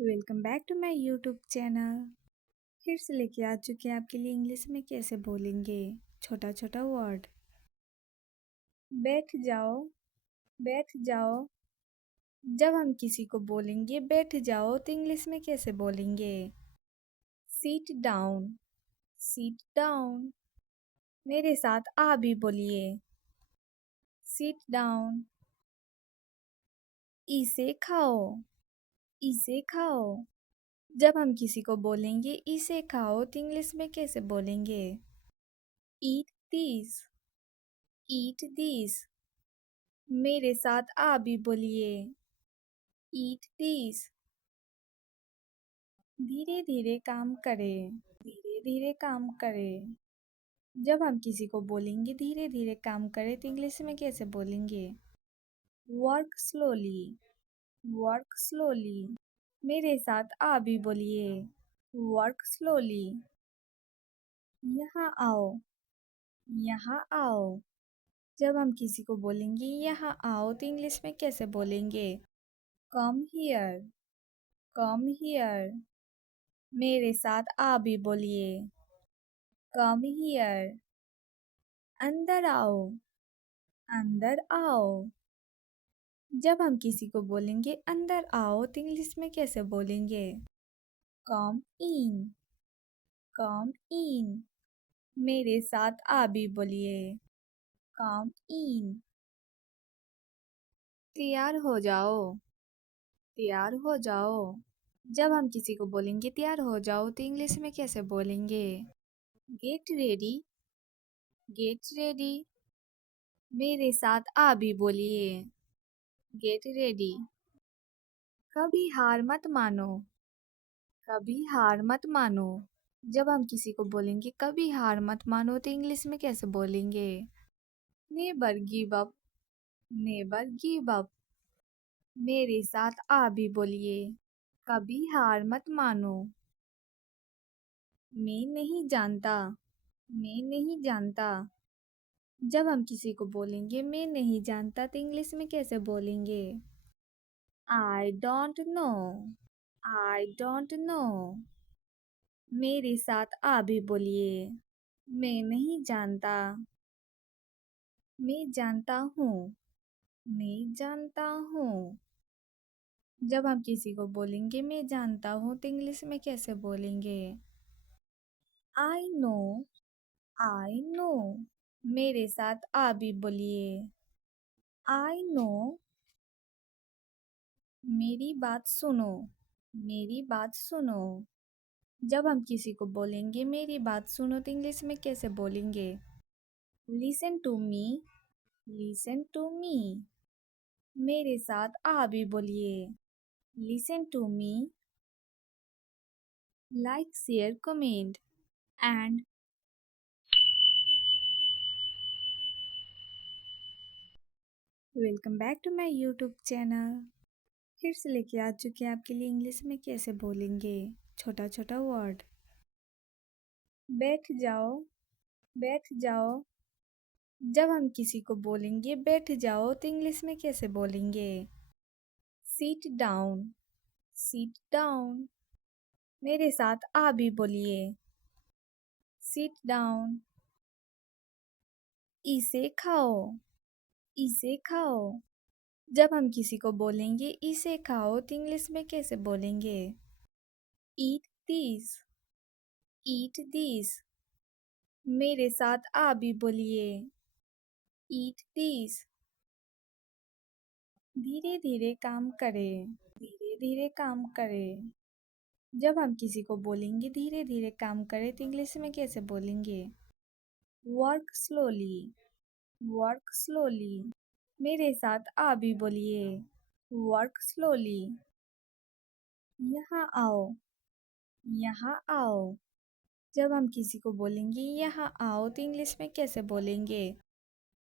Welcome back to my YouTube channel. फिर से लेके आ चुके हैं आपके लिए इंग्लिश में कैसे बोलेंगे छोटा छोटा वर्ड। बैठ जाओ, बैठ जाओ। जब हम किसी को बोलेंगे बैठ जाओ तो इंग्लिश में कैसे बोलेंगे? Seat down, seat down. मेरे साथ आ भी बोलिए, सीट डाउन। इसे खाओ, इसे खाओ। जब हम किसी को बोलेंगे इसे खाओ तो इंग्लिश में कैसे बोलेंगे? Eat this, eat this. मेरे साथ आ भी बोलिए, ईट दिस। धीरे धीरे काम करें, धीरे धीरे काम करें। जब हम किसी को बोलेंगे धीरे धीरे काम करें तो इंग्लिश में कैसे बोलेंगे? Work slowly, work slowly. मेरे साथ आ भी बोलिए, वर्क स्लोली। यहाँ आओ, यहाँ आओ। जब हम किसी को बोलेंगे यहाँ आओ तो इंग्लिश में कैसे बोलेंगे? Come here, come here. मेरे साथ आ भी बोलिए, कम हियर। अंदर आओ, अंदर आओ। जब हम किसी को बोलेंगे अंदर आओ तो इंग्लिश में कैसे बोलेंगे? कम इन, कम इन। मेरे साथ आ भी बोलिए, कम इन। तैयार हो जाओ, तैयार हो जाओ। जब हम किसी को बोलेंगे तैयार हो जाओ तो इंग्लिश में कैसे बोलेंगे? Get ready, get ready. मेरे साथ आ भी बोलिए, गेट रेडी। कभी हार मत मानो, कभी हार मत मानो। जब हम किसी को बोलेंगे कभी हार मत मानो तो इंग्लिश में कैसे बोलेंगे? Never give up, never give up. मेरे साथ आ भी बोलिए, कभी हार मत मानो। मैं नहीं जानता, मैं नहीं जानता। जब हम किसी को बोलेंगे मैं नहीं जानता तो इंग्लिश में कैसे बोलेंगे? I don't know, I don't know. मेरे साथ आ भी बोलिए, मैं नहीं जानता। मैं जानता हूँ, मैं जानता हूँ। जब हम किसी को बोलेंगे मैं जानता हूँ तो इंग्लिश में कैसे बोलेंगे? I know, I know. मेरे साथ आ भी बोलिए, आई नो। मेरी बात सुनो, मेरी बात सुनो। जब हम किसी को बोलेंगे मेरी बात सुनो तो इंग्लिश में कैसे बोलेंगे? Listen to me, listen to me. मेरे साथ आ भी बोलिए, listen to me. Like share comment and welcome back to my YouTube channel. फिर से लेके आ चुके हैं आपके लिए इंग्लिश में कैसे बोलेंगे छोटा छोटा वर्ड। बैठ जाओ, बैठ जाओ। जब हम किसी को बोलेंगे बैठ जाओ तो इंग्लिश में कैसे बोलेंगे? Seat down, seat down. मेरे साथ आ भी बोलिए, सीट डाउन। इसे खाओ, इसे खाओ। जब हम किसी को बोलेंगे इसे खाओ तो इंग्लिश में कैसे बोलेंगे? Eat this, eat this. मेरे साथ आ भी बोलिए, ईट दिस। धीरे धीरे काम करें, धीरे धीरे काम करें। जब हम किसी को बोलेंगे धीरे धीरे काम करें तो इंग्लिश में कैसे बोलेंगे? Work slowly, work slowly. मेरे साथ आ भी बोलिए, वर्क स्लोली। यहाँ आओ, यहाँ आओ। जब हम किसी को बोलेंगे यहाँ आओ तो इंग्लिश में कैसे बोलेंगे?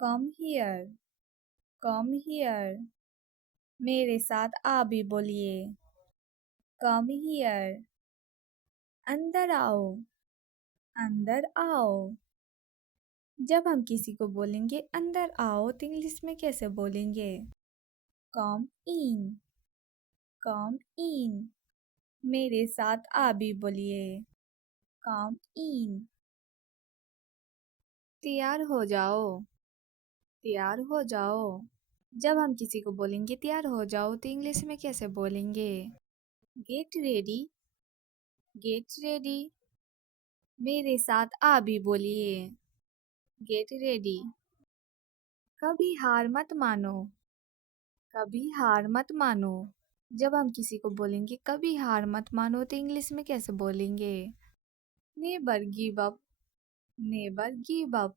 Come here, come here. मेरे साथ आ भी बोलिए, कम हियर। अंदर आओ, अंदर आओ। जब हम किसी को बोलेंगे अंदर आओ तो इंग्लिश में कैसे बोलेंगे? कम इन, कम इन। मेरे साथ आ भी बोलिए। कम इन। तैयार हो जाओ। तैयार हो जाओ। जब हम किसी को बोलेंगे तैयार हो जाओ तो इंग्लिश में कैसे बोलेंगे? Get ready. Get ready. मेरे साथ आ भी बोलिए। Get ready. कभी हार मत मानो। कभी हार मत मानो। जब हम किसी को बोलेंगे कभी हार मत मानो तो इंग्लिश में कैसे बोलेंगे? Never give up. Never give up.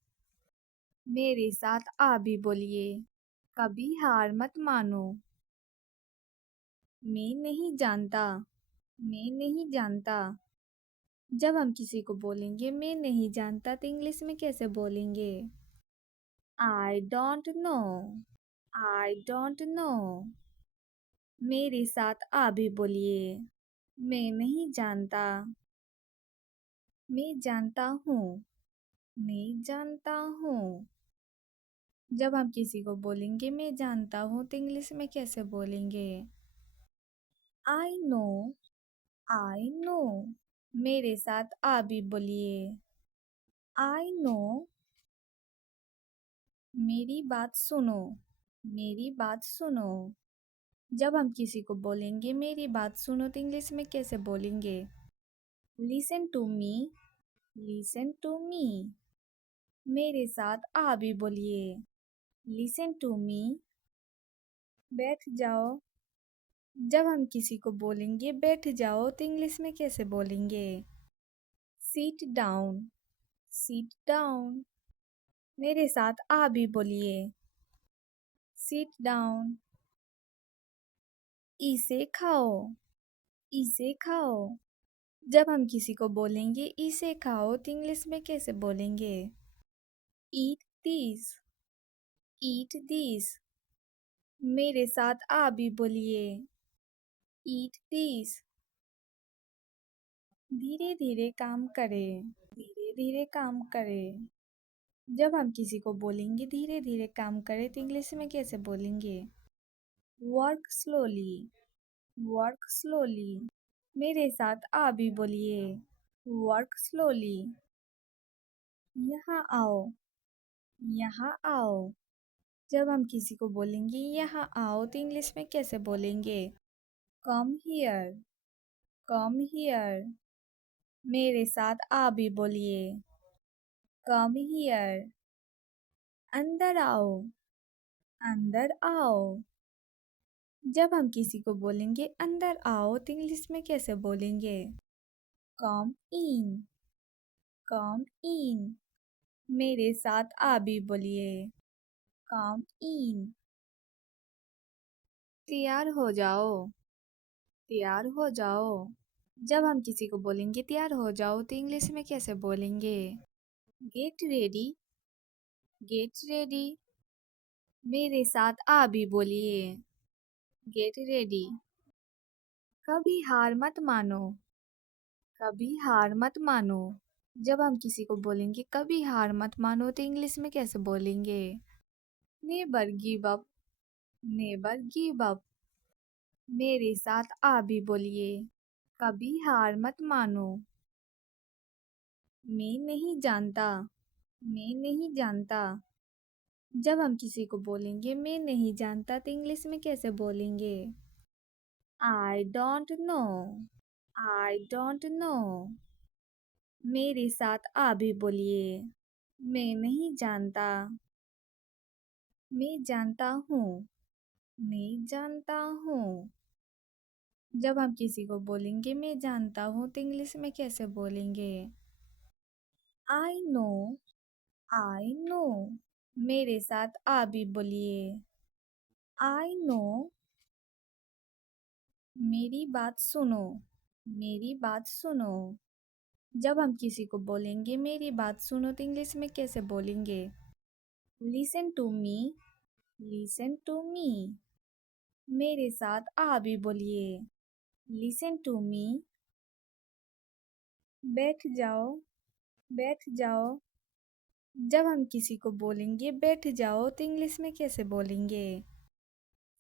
मेरे साथ आ भी बोलिए। कभी हार मत मानो। मैं नहीं जानता। मैं नहीं जानता। जब हम किसी को बोलेंगे मैं नहीं जानता तो इंग्लिश में कैसे बोलेंगे? I don't know. I don't know. मेरे साथ आ भी बोलिए। मैं नहीं जानता। मैं जानता हूँ। मैं जानता हूँ। जब हम किसी को बोलेंगे मैं जानता हूँ तो इंग्लिश में कैसे बोलेंगे? I know. I know. मेरे साथ आ भी बोलिए। I know. मेरी बात सुनो। मेरी बात सुनो। जब हम किसी को बोलेंगे मेरी बात सुनो तो इंग्लिश में कैसे बोलेंगे? Listen to me. Listen to me. मेरे साथ आ भी बोलिए। Listen to me. बैठ जाओ। जब हम किसी को बोलेंगे बैठ जाओ तो इंग्लिश में कैसे बोलेंगे? Seat down. Seat down. मेरे साथ आ भी बोलिए। Seat down. इसे खाओ। इसे खाओ। जब हम किसी को बोलेंगे इसे खाओ तो इंग्लिश में कैसे बोलेंगे? Eat this. Eat this. मेरे साथ आ भी बोलिए। Eat this. धीरे धीरे काम करें। धीरे धीरे काम करें। जब हम किसी को बोलेंगे धीरे धीरे काम करें तो इंग्लिश में कैसे बोलेंगे? Work slowly. Work slowly. मेरे साथ आ भी बोलिए। Work slowly. यहाँ आओ। यहाँ आओ। जब हम किसी को बोलेंगे यहाँ आओ तो इंग्लिश में कैसे बोलेंगे? Come here. Come here. मेरे साथ आ भी बोलिए। Come here. अंदर आओ। अंदर आओ। जब हम किसी को बोलेंगे अंदर आओ तो इंग्लिश में कैसे बोलेंगे? कम इन। कम इन। मेरे साथ आ भी बोलिए। कम इन। तैयार हो जाओ। तैयार हो जाओ। जब हम किसी को बोलेंगे तैयार हो जाओ तो इंग्लिश में कैसे बोलेंगे? Get ready. Get ready. मेरे साथ आ भी बोलिए। Get ready. कभी हार मत मानो। कभी हार मत मानो। जब हम किसी को बोलेंगे कभी हार मत मानो तो इंग्लिश में कैसे बोलेंगे? Never give up. Never give up. मेरे साथ आ भी बोलिए। कभी हार मत मानो। मैं नहीं जानता। मैं नहीं जानता। जब हम किसी को बोलेंगे मैं नहीं जानता तो इंग्लिश में कैसे बोलेंगे? I don't know. I don't know. मेरे साथ आ भी बोलिए। मैं नहीं जानता। मैं जानता हूँ। मैं जानता हूँ। जब हम किसी को बोलेंगे मैं जानता हूँ तो इंग्लिश में कैसे बोलेंगे? I know. I know. मेरे साथ आ भी बोलिए। I know. मेरी बात सुनो। मेरी बात सुनो। जब हम किसी को बोलेंगे मेरी बात सुनो तो इंग्लिश में कैसे बोलेंगे? Listen to me. Listen to me. मेरे साथ आ भी बोलिए। Listen to me. बैठ जाओ। बैठ जाओ। जब हम किसी को बोलेंगे बैठ जाओ तो इंग्लिश में कैसे बोलेंगे?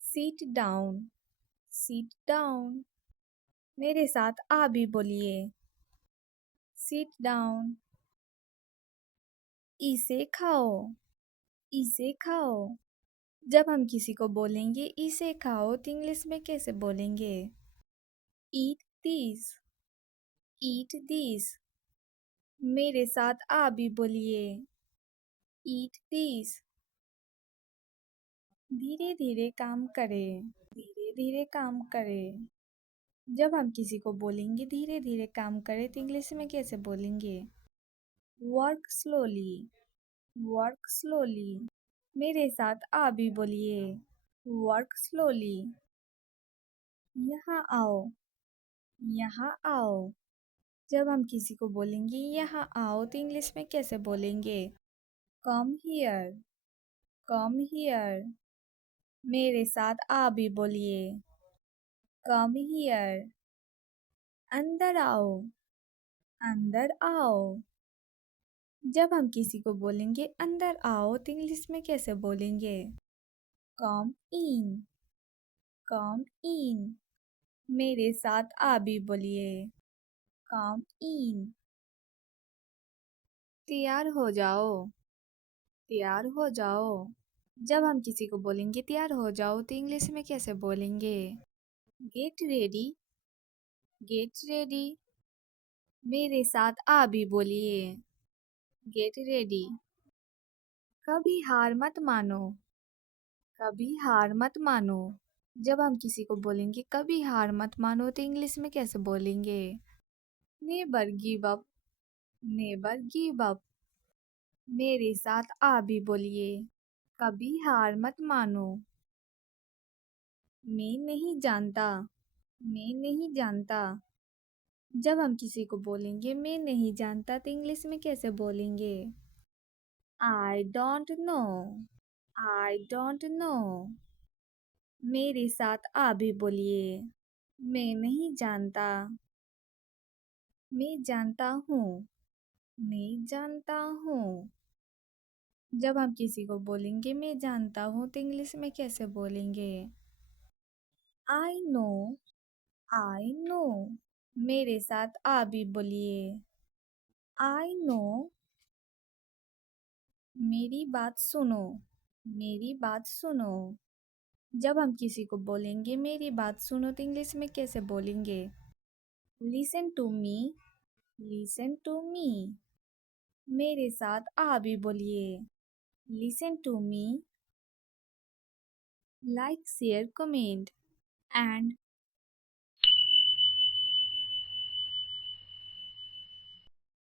Seat down. Seat down. मेरे साथ आ भी बोलिए। Sit down. इसे खाओ। इसे खाओ। जब हम किसी को बोलेंगे इसे खाओ तो इंग्लिश में कैसे बोलेंगे? Eat this. Eat this. मेरे साथ आ भी बोलिए। Eat this. धीरे धीरे काम करें। धीरे धीरे काम करें। जब हम किसी को बोलेंगे धीरे धीरे काम करें तो इंग्लिश में कैसे बोलेंगे? Work slowly. Work slowly. मेरे साथ आ भी बोलिए। Work slowly. यहाँ आओ। यहाँ आओ। जब हम किसी को बोलेंगे यहाँ आओ तो इंग्लिश में कैसे बोलेंगे? Come here. Come here. मेरे साथ आ भी बोलिए। Come here. अंदर आओ। अंदर आओ। जब हम किसी को बोलेंगे अंदर आओ तो इंग्लिश में कैसे बोलेंगे? कम इन। कम इन। मेरे साथ आ भी बोलिए। कम इन। तैयार हो जाओ। तैयार हो जाओ। जब हम किसी को बोलेंगे तैयार हो जाओ तो इंग्लिश में कैसे बोलेंगे? Get ready. Get ready. मेरे साथ आ भी बोलिए। Get ready. कभी हार मत मानो। कभी हार मत मानो। जब हम किसी को बोलेंगे कभी हार मत मानो तो इंग्लिश में कैसे बोलेंगे? Neighbour give up. Neighbour give up. मेरे साथ आ भी बोलिए। कभी हार मत मानो। मैं नहीं जानता। मैं नहीं जानता। जब हम किसी को बोलेंगे मैं नहीं जानता तो इंग्लिश में कैसे बोलेंगे? I don't know. I don't know. मेरे साथ आ भी बोलिए। मैं नहीं जानता। मैं जानता हूँ। मैं जानता हूँ। जब हम किसी को बोलेंगे मैं जानता हूँ तो इंग्लिश में कैसे बोलेंगे? I know. I know. मेरे साथ आ भी बोलिए। I know. मेरी बात सुनो। मेरी बात सुनो। जब हम किसी को बोलेंगे मेरी बात सुनो तो इंग्लिश में कैसे बोलेंगे? Listen to me. Listen to me. मेरे साथ आ भी बोलिए। Listen to me. Like share comment and